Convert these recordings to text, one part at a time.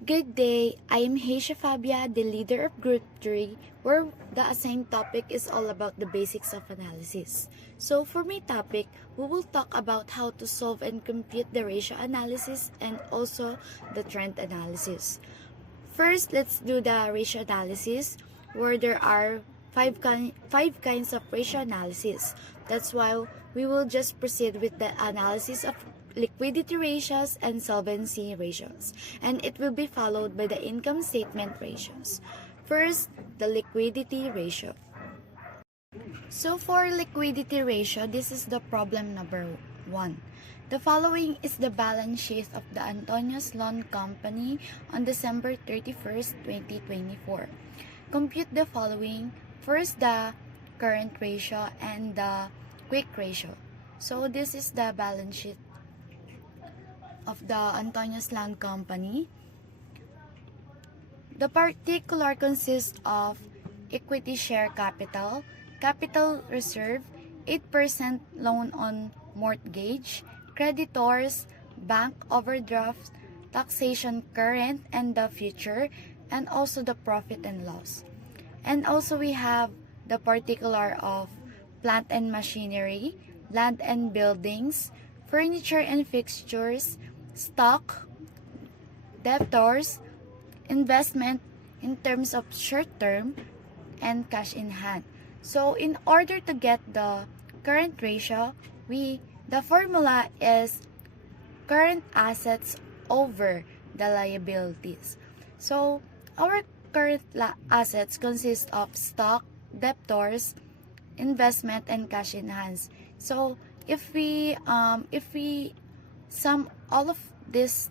Good day, I am Heisha Fabia, the leader of Group 3, where the assigned topic is all about the basics of analysis. So for my topic, we will talk about how to solve and compute the ratio analysis and also the trend analysis. First, let's do the ratio analysis, where there are five kinds of ratio analysis. That's why we will just proceed with the analysis of liquidity ratios and solvency ratios, and it will be followed by the income statement ratios. First, the liquidity ratio. So for liquidity ratio, this is the problem number 1. The following is the balance sheet of the Antonius Loan Company on December 31st, 2024. Compute the following. First, the current ratio and the quick ratio. So this is the balance sheet of the Antonius Loan Company. The particular consists of equity share capital, capital reserve, 8% loan on mortgage, creditors, bank overdraft, taxation current and the future, and also the profit and loss. And also we have the particular of plant and machinery, land and buildings, furniture and fixtures, stock, debtors, investment in terms of short term, and cash in hand. So in order to get the current ratio, the formula is current assets over the liabilities. So our current assets consist of stock, debtors, investment, and cash in hands. So if we sum all of this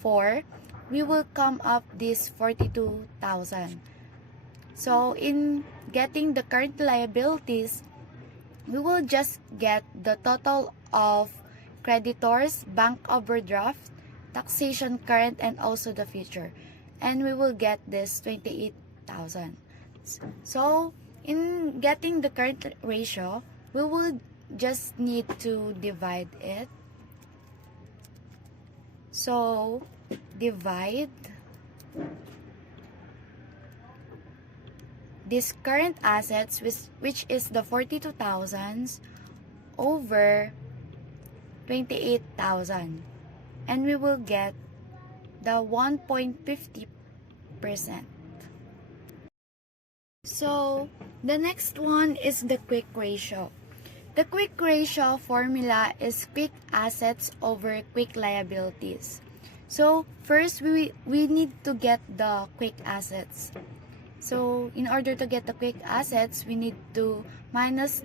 four, we will come up this 42,000. So in getting the current liabilities, we will just get the total of creditors, bank overdraft, taxation current, and also the future. And we will get this 28,000. So in getting the current ratio, we will just need to divide it. So divide this current assets, which is the 42,000 over 28,000, and we will get the 1.50%. So the next one is the quick ratio. The quick ratio formula is quick assets over quick liabilities. So first we need to get the quick assets. So in order to get the quick assets, we need to minus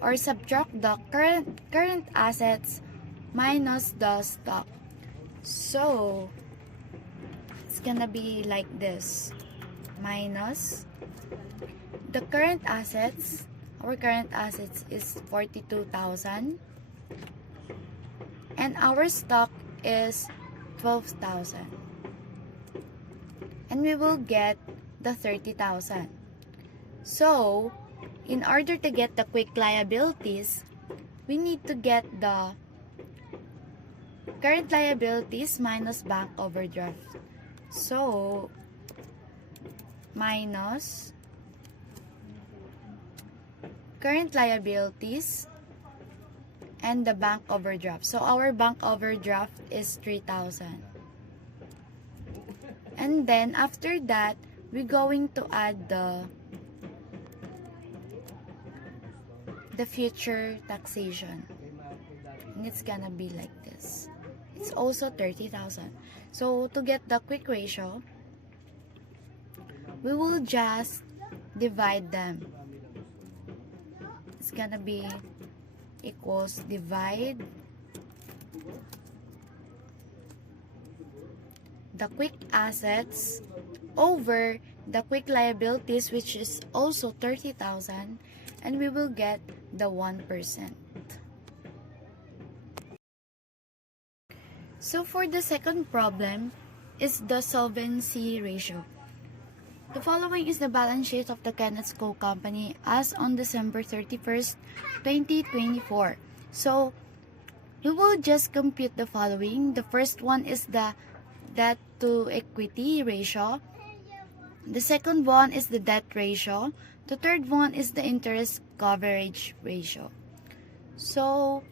or subtract the current assets minus the stock. So it's gonna be like this: minus the current assets. Our current assets is 42,000, and our stock is 12,000, and we will get the 30,000. So in order to get the quick liabilities, we need to get the current liabilities minus bank overdraft. So minus current liabilities and the bank overdraft. So our bank overdraft is 3,000. And then after that, we're going to add the future taxation. And it's gonna be like this. It's also 30,000. So to get the quick ratio, we will just divide them. It's gonna be equals divide the quick assets over the quick liabilities, which is also 30,000, and we will get the 1%. So for the second problem is the solvency ratio. The following is the balance sheet of the Kenneth Co. Company as on December 31st, 2024. So we will just compute the following. The first one is the debt to equity ratio. The second one is the debt ratio. The third one is the interest coverage ratio. So,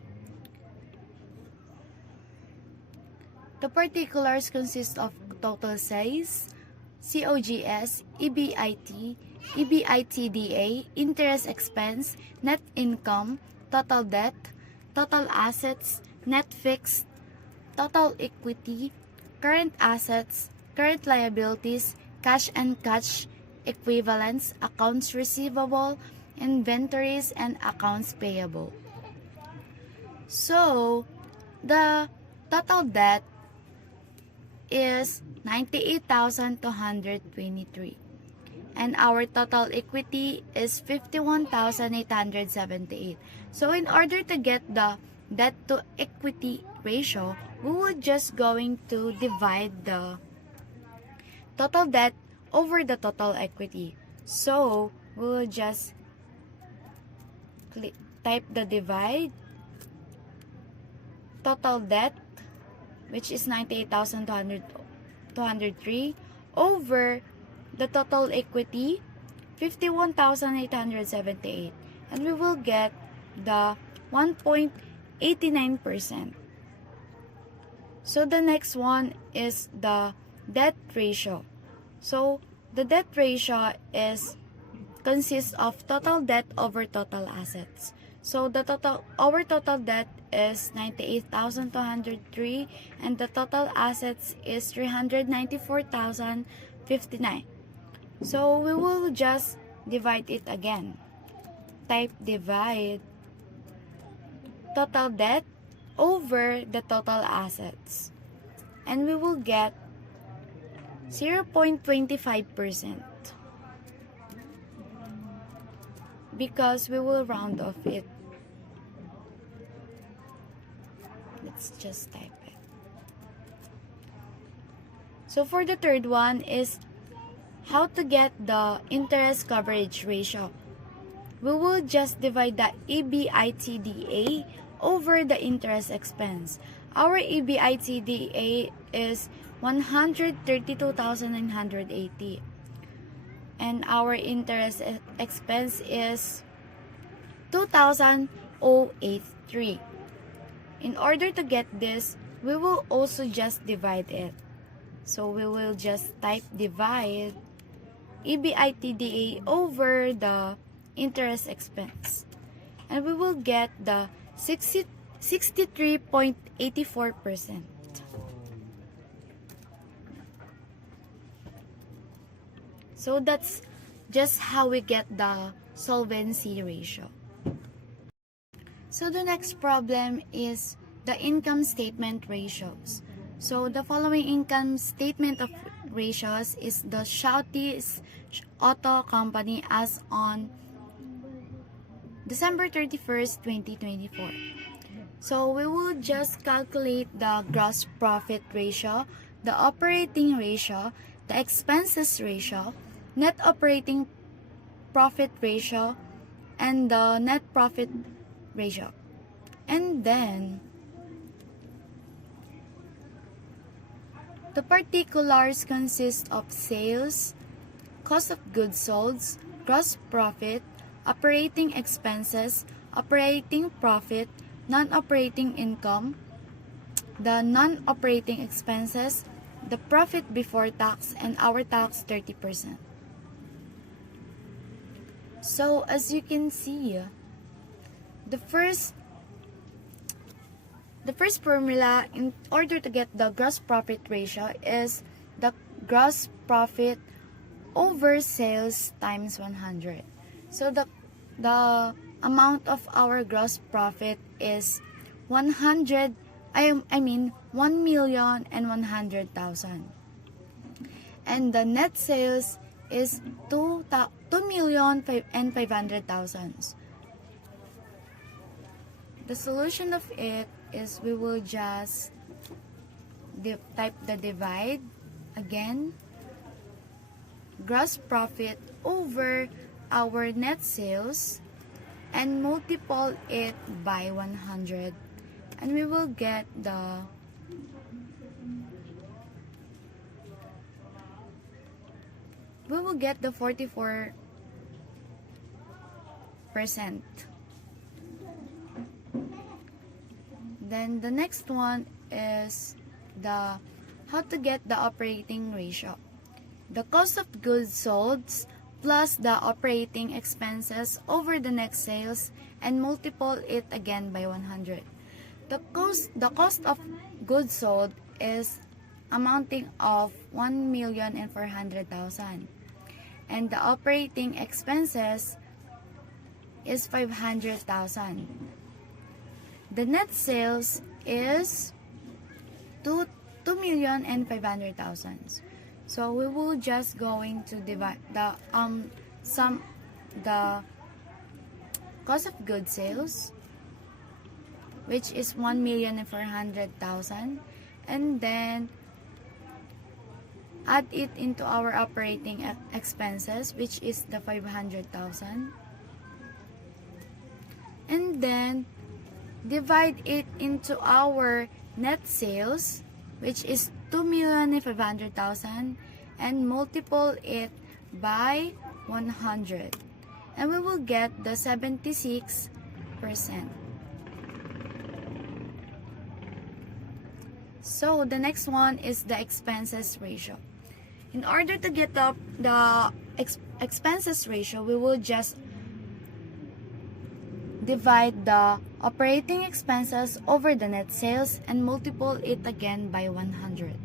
the particulars consist of total size, COGS, EBIT, EBITDA, interest expense, net income, total debt, total assets, net fixed, total equity, current assets, current liabilities, cash and cash equivalents, accounts receivable, inventories, and accounts payable. So, the total debt is 98,223 and our total equity is 51,878. So in order to get the debt to equity ratio, we would just going to divide the total debt over the total equity. So we will just type the divide, total debt, which is 98,203 over the total equity, 51,878, and we will get the 1.89%. So the next one is the debt ratio. So the debt ratio consists of total debt over total assets. So our total debt is 98,203 and the total assets is 394,059. So we will just divide it again. Type divide total debt over the total assets. And we will get 0.25% because we will round off it. Let's just type it. So for the third one is how to get the interest coverage ratio. We will just divide the EBITDA over the interest expense. Our EBITDA is 132,980 and our interest expense is 2,083. In order to get this, we will also just divide it. So we will just type divide EBITDA over the interest expense. And we will get the 63.84%. So that's just how we get the solvency ratio. So the next problem is the income statement ratios. So the following income statement of ratios is the Shouties Auto Company as on December 31st, 2024. So we will just calculate the gross profit ratio, the operating ratio, the expenses ratio, net operating profit ratio, and the net profit ratio. And then the particulars consist of sales, cost of goods sold, gross profit, operating expenses, operating profit, non-operating income, the non-operating expenses, the profit before tax, and our tax 30%. So as you can see, the first formula in order to get the gross profit ratio is the gross profit over sales times 100. So the amount of our gross profit is 1,100,000. And the net sales is 2,500,000. The solution of it is we will just type the divide again. Gross profit over our net sales and multiply it by 100 and we will get the we will get the 44%. Then the next one is the how to get the operating ratio. The cost of goods sold plus the operating expenses over the net sales and multiple it again by 100. The cost of goods sold is amounting of 1,400,000 and the operating expenses is 500,000. The net sales is 2,500,000. So we will just going to divide the cost of goods sales, which is 1,400,000, and then add it into our operating expenses, which is the 500,000, and then divide it into our net sales, which is 2,500,000, and multiple it by 100, and we will get the 76%. So the next one is the expenses ratio. In order to get the expenses ratio, we will just divide the operating expenses over the net sales and multiple it again by 100.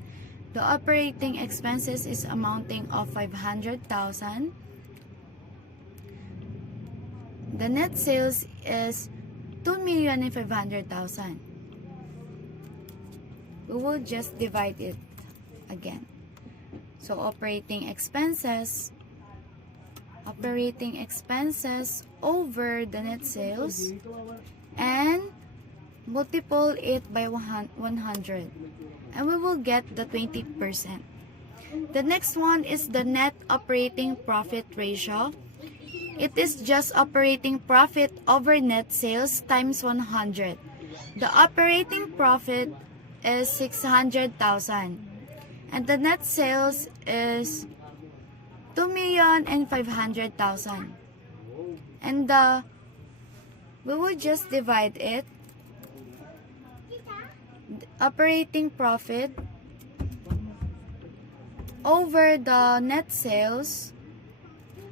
The operating expenses is amounting of 500,000. The net sales is 2,500,000. We will just divide it again. So operating expenses over the net sales and multiple it by 100, and we will get the 20%. The next one is the net operating profit ratio. It is just operating profit over net sales times 100. The operating profit is 600,000 and the net sales is 2,500,000, and we will just divide it. The operating profit over the net sales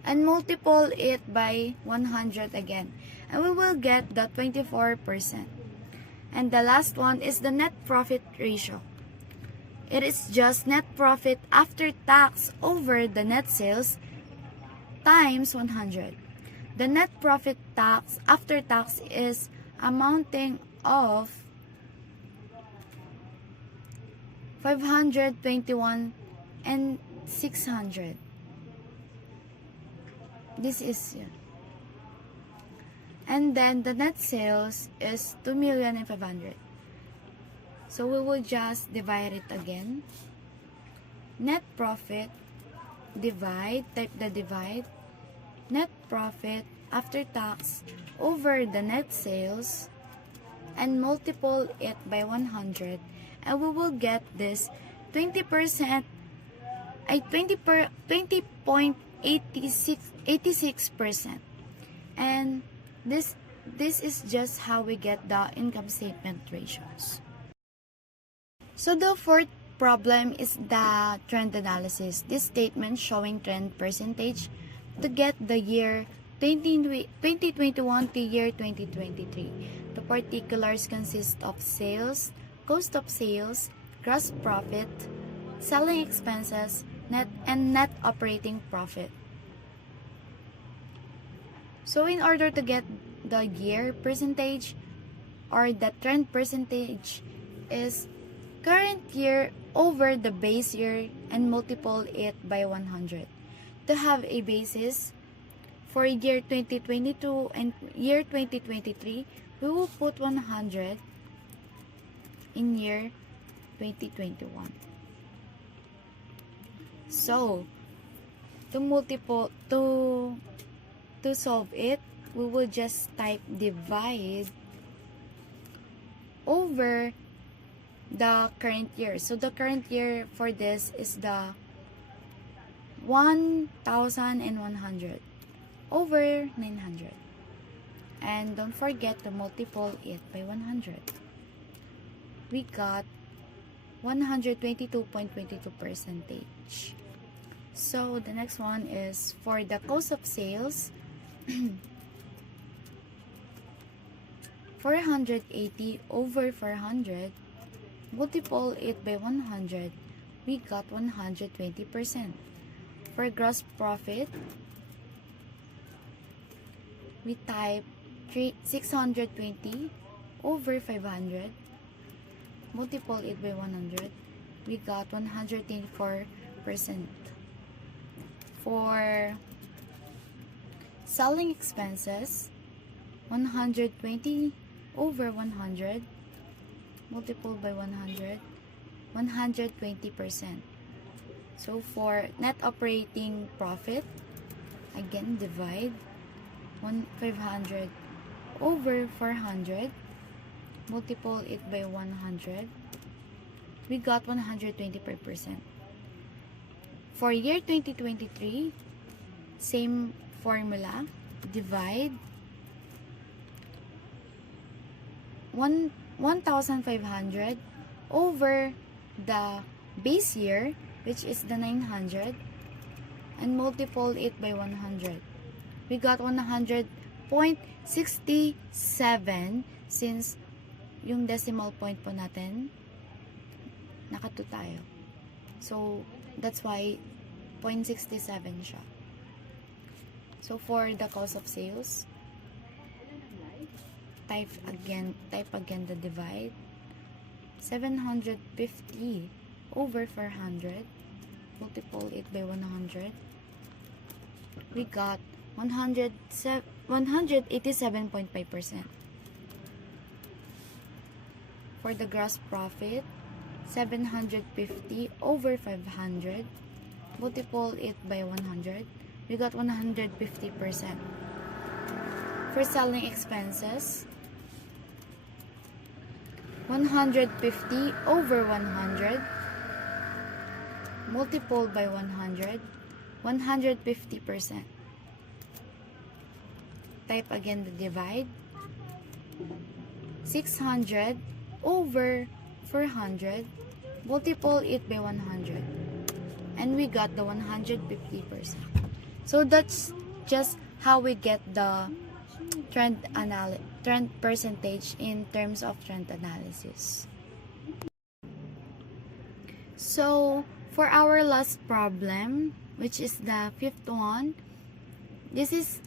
and multiple it by 100 again, and we will get the 24%. And the last one is the net profit ratio. It is just net profit after tax over the net sales times 100. The net profit tax after tax is amounting of 521 and 600. This is, and then the net sales is 2,500,000. So we will just divide it again. Net profit type the divide. Net profit after tax over the net sales and multiple it by 100, and we will get this 20%, 20.86%. And this is just how we get the income statement ratios. So the fourth problem is the trend analysis. This statement showing trend percentage to get the year 2021 to year 2023. The particulars consist of sales, cost of sales, gross profit, selling expenses, net operating profit. So in order to get the year percentage or the trend percentage is current year over the base year and multiple it by 100. To have a basis for year 2022 and year 2023, we will put 100 in year 2021. So to solve it, we will just type divide over the current year. So the current year for this is the 1,100 over 900. And don't forget to multiply it by 100. We got 122.22%. So the next one is for the cost of sales. 480 over 400, multiply it by 100, we got 120%. For gross profit, we type 620 over 500, multiply it by 100, we got 124%. For selling expenses, 120 over 100, multiplied by 100, 120%. So for net operating profit, again divide 500 over 400, multiply it by 100, we got 125%. For year 2023, same formula, divide 1,500 over the base year, which is the 900, and multiply it by 100. We got 100.67 since yung decimal point po natin naka 2 tayo. So that's why 0.67 siya. So for the cost of sales, type again the divide. 750 over 400, multiply it by 100, we got 187.5%. For the gross profit, 750 over 500, multiply it by 100, we got 150%. For selling expenses, 150 over 100, multiplied by 100, 150%. Type again the divide. 600 over 400, multiply it by 100, and we got the 150%. So that's just how we get the trend percentage in terms of trend analysis. So for our last problem, which is the fifth one, this is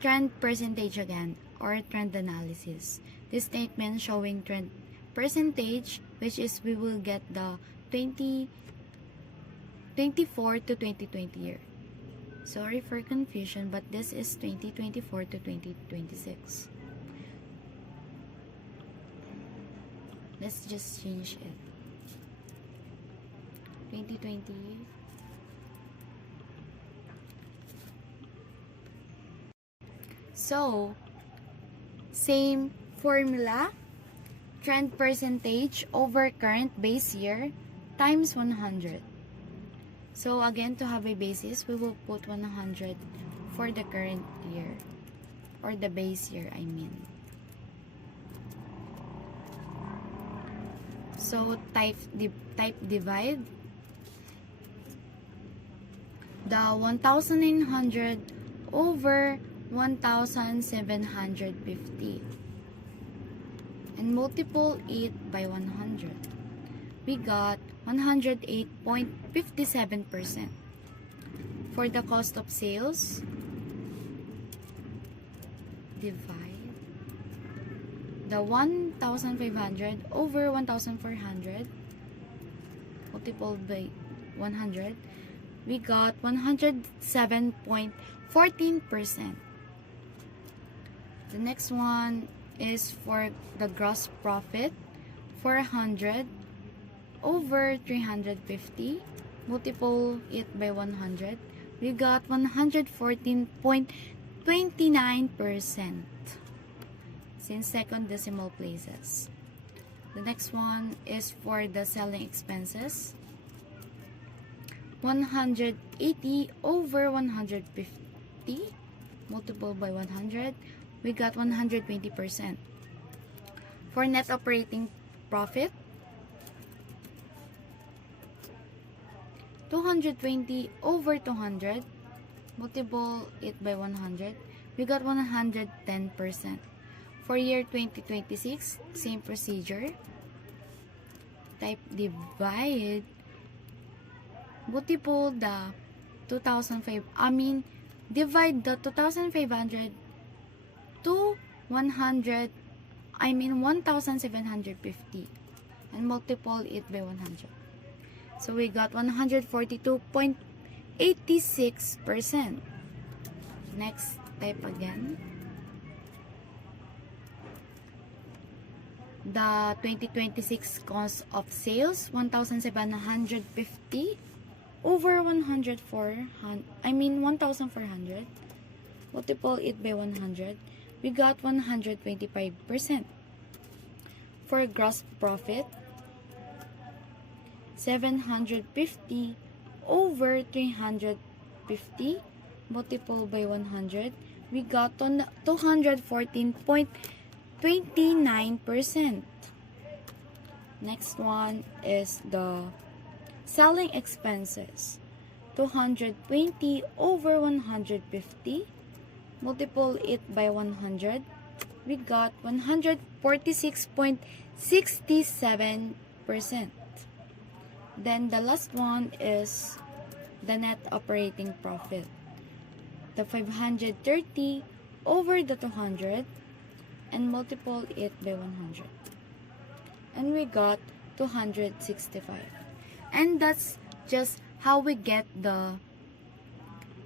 trend percentage again, or trend analysis. This statement showing trend percentage, which is we will get the 2024 to 2020 year. Sorry for confusion, but this is 2024 to 2026. Let's just change it. 2020. So, same formula, trend percentage over current base year times 100. So again, to have a basis, we will put 100 for the current year, or the base year, I mean. So type divide the 1,900 over 1,750 and multiply it by 100. We got 108.57%. For the cost of sales, divide the 1,500 over 1,400, multiplied by 100, we got 107.14%. The next one is for the gross profit, 400 over 350, multiply it by 100, we got 114.29% since second decimal places. The next one is for the selling expenses, 180 over 150 multiple by 100, we got 120%. For net operating profit, 220 over 200, multiple it by 100, we got 110%. For year 2026, same procedure. Type divide, multiple the 2,500, divide the 2,500 to 100, 1,750, and multiple it by 100. So we got 142.86%. Next, type again. The 2026 cost of sales, 1,750 over 1,400, multiple it by 100, we got 125%. For gross profit, 750 over 350, multiple by 100, we got 214.29%. Next one is the selling expenses. 220 over 150, multiple it by 100, we got 146.67%. Then the last one is the net operating profit. The 530 over the 200 and multiple it by 100. And we got 265. And that's just how we get the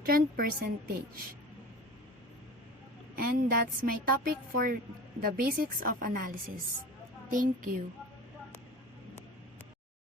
trend percentage. And that's my topic for the basics of analysis. Thank you.